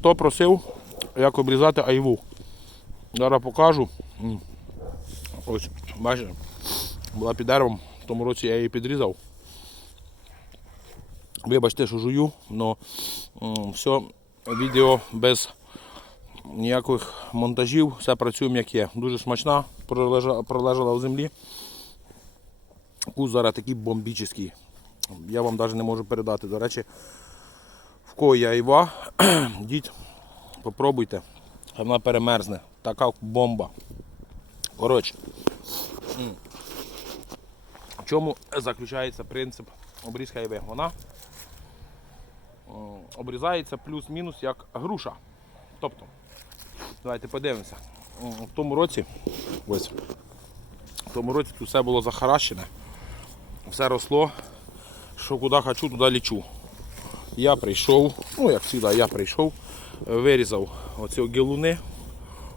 хто просив, як обрізати айву. Зараз покажу. Ось, бачите, була під деревом, в тому році я її підрізав. Вибачте, що жую, але все, відео без ніяких монтажів, все працюємо як є. Дуже смачна, пролежала, пролежала в землі. Вкус зараз такий бомбічний. Я вам навіть не можу передати. До речі, є айва, йдіть, попробуйте. Вона перемерзне. Така бомба. Коротше, в чому заключається принцип обрізки айви? Вона обрізається плюс-мінус як груша. Тобто, давайте подивимося. В тому році, ось, в тому році тут все було захаращене, все росло, що куди хочу, туди лічу. Я прийшов, ну як завжди, я прийшов, е, вирізав оці гілуни.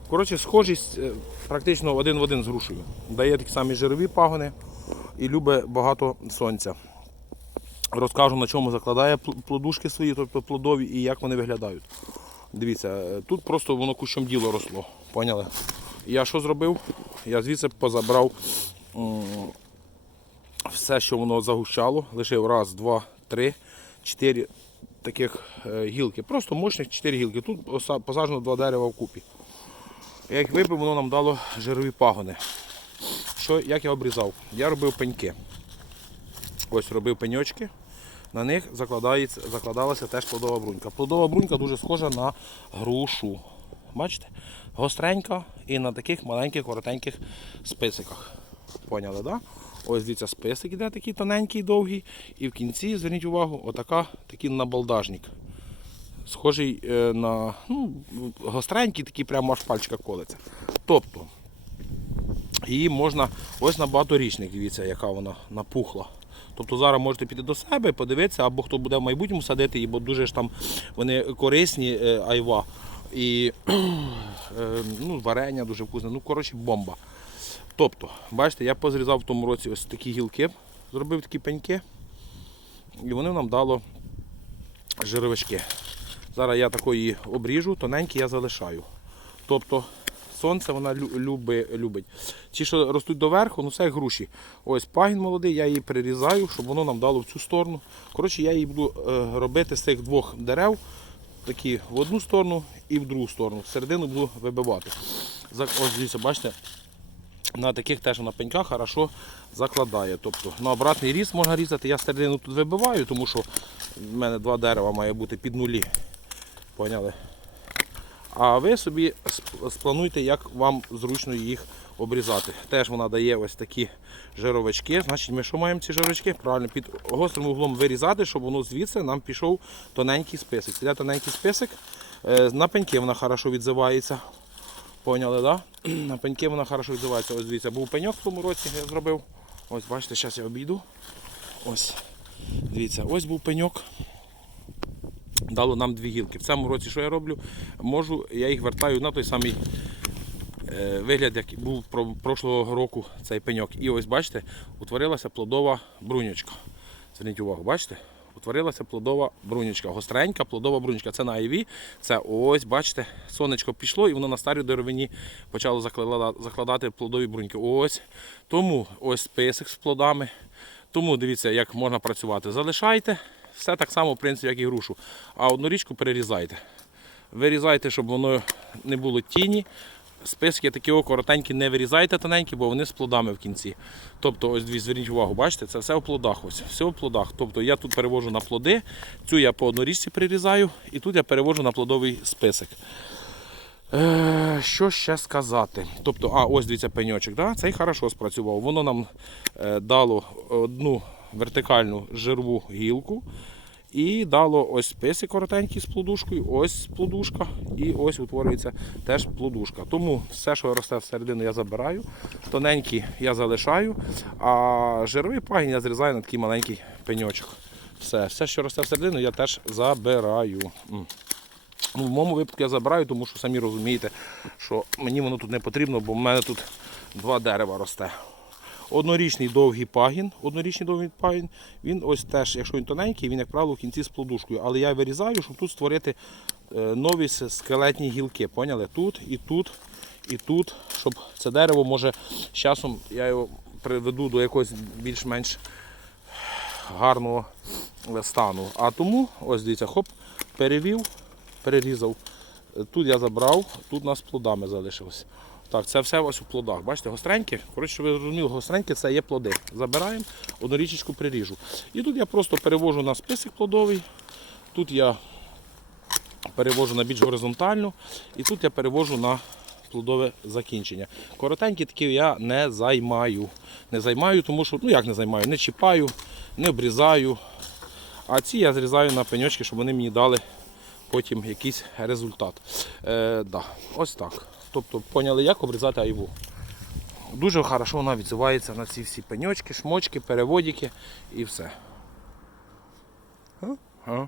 Коротше, схожість е, практично один в один з грушею. Дає такі самі жирові пагони і любить багато сонця. Розкажу, на чому закладає плодушки свої, тобто плодові, і як вони виглядають. Дивіться, е, тут просто воно кущом діло росло. Поняли? Я що зробив? Я звідси позабрав все, що воно загущало. Лишив раз, два, три, чотири таких е, гілки. Просто мощних чотири гілки. Тут оса- посаджено два дерева вкупі. Я їх вибив, воно нам дало жирові пагони. Що, як я обрізав? Я робив пеньки. Ось робив пеньочки. На них закладалася теж плодова брунька. Плодова брунька дуже схожа на грушу. Бачите? Гостренька і на таких маленьких коротеньких списиках. Поняли, так? Да? Ось дивіться, списик іде такий тоненький, довгий. І в кінці, зверніть увагу, отака, такий набалдажник. Схожий е, на ну, гостренький, такий прямо аж пальчика колиться. Тобто, її можна ось на багаторічник, дивіться, яка вона напухла. Тобто зараз можете піти до себе подивитися, або хто буде в майбутньому садити її, бо дуже ж там вони корисні, е, айва. І е, ну, варення дуже вкусне. Ну, коротше, бомба. Тобто, бачите, я позрізав в тому році ось такі гілки, зробив такі пеньки, і вони нам дало жировички. Зараз я такої обріжу, тоненькі я залишаю. Тобто сонце вона люби, любить. Ті, що ростуть доверху, ну це як груші. Ось пагін молодий, я її прирізаю, щоб воно нам дало в цю сторону. Коротше, я її буду е, робити з цих двох дерев, такі в одну сторону і в другу сторону. Середину буду вибивати. Ось дивіться, бачите, на таких теж на пеньках хорошо закладає. Тобто на обратний різ можна різати. Я середину тут вибиваю, тому що в мене два дерева має бути під нулі. Поняли? А ви собі сп- сплануйте, як вам зручно їх обрізати. Теж вона дає ось такі жировички. Значить, ми що маємо ці жировички? Правильно, під гострим углом вирізати, щоб воно звідси нам пішов тоненький список. Це тоненький список. Е, На пеньки вона хорошо відзивається. Поняли, так? Да? На пеньки вона хорошо відзивається. Ось дивіться, був пеньок в тому році, я зробив. Ось, бачите, зараз я обійду. Ось. Дивіться, ось був пеньок. Дало нам дві гілки. В цьому році, що я роблю, можу, я їх вертаю на той самий е, вигляд, як був прошлого року цей пеньок. І ось бачите, утворилася плодова бруньочка. Зверніть увагу, бачите? Утворилася плодова бруньочка. Гостренька плодова бруньочка. Це на айві. Це ось, бачите, сонечко пішло і воно на старій деревині почало закладати плодові бруньки. Ось. Тому ось список з плодами. Тому дивіться, як можна працювати. Залишайте. Все так само, в принципі, як і грушу. А одну річку перерізайте. Вирізайте, щоб воно не було тіні. Списки такі коротенькі не вирізайте тоненькі, бо вони з плодами в кінці. Тобто, ось дві зверніть увагу, бачите, це все в плодах. Ось, все в плодах. Тобто я тут перевожу на плоди, цю я по однорічці прирізаю, і тут я перевожу на плодовий список. Е, що ще сказати? Тобто, а ось дивіться пеньочок, да? цей хорошо спрацював. Воно нам е, дало одну вертикальну жирву гілку і дало ось списи коротенькі з плодушкою, ось плодушка і ось утворюється теж плодушка. Тому все, що росте всередину, я забираю, тоненькі я залишаю, а жировий пагін я зрізаю на такий маленький пеньочок. Все, все, що росте всередину, я теж забираю. Ну, в моєму випадку я забираю, тому що самі розумієте, що мені воно тут не потрібно, бо в мене тут два дерева росте. Однорічний довгий пагін, однорічний довгий пагін, він ось теж, якщо він тоненький, він, як правило, в кінці з плодушкою. Але я вирізаю, щоб тут створити е, нові скелетні гілки. Поняли? Тут і тут, і тут, щоб це дерево може з часом я його приведу до якогось більш-менш гарного стану. А тому, ось дивіться, хоп, перевів, перерізав. Тут я забрав, тут у нас плодами залишилось. Так, це все ось у плодах. Бачите, гостренькі. Коротше, щоб ви зрозуміли, гостренькі це є плоди. Забираємо, одну річечку приріжу. І тут я просто перевожу на список плодовий. Тут я перевожу на більш горизонтальну, і тут я перевожу на плодове закінчення. Коротенькі такі я не займаю. Не займаю, тому що, ну як не займаю, не чіпаю, не обрізаю. А ці я зрізаю на пеньочки, щоб вони мені дали потім якийсь результат. Е, да, ось так. Тобто поняли, як обрізати айву. Дуже хорошо вона відзивається на ці всі пеньочки, шмочки, переводики і все. А? А?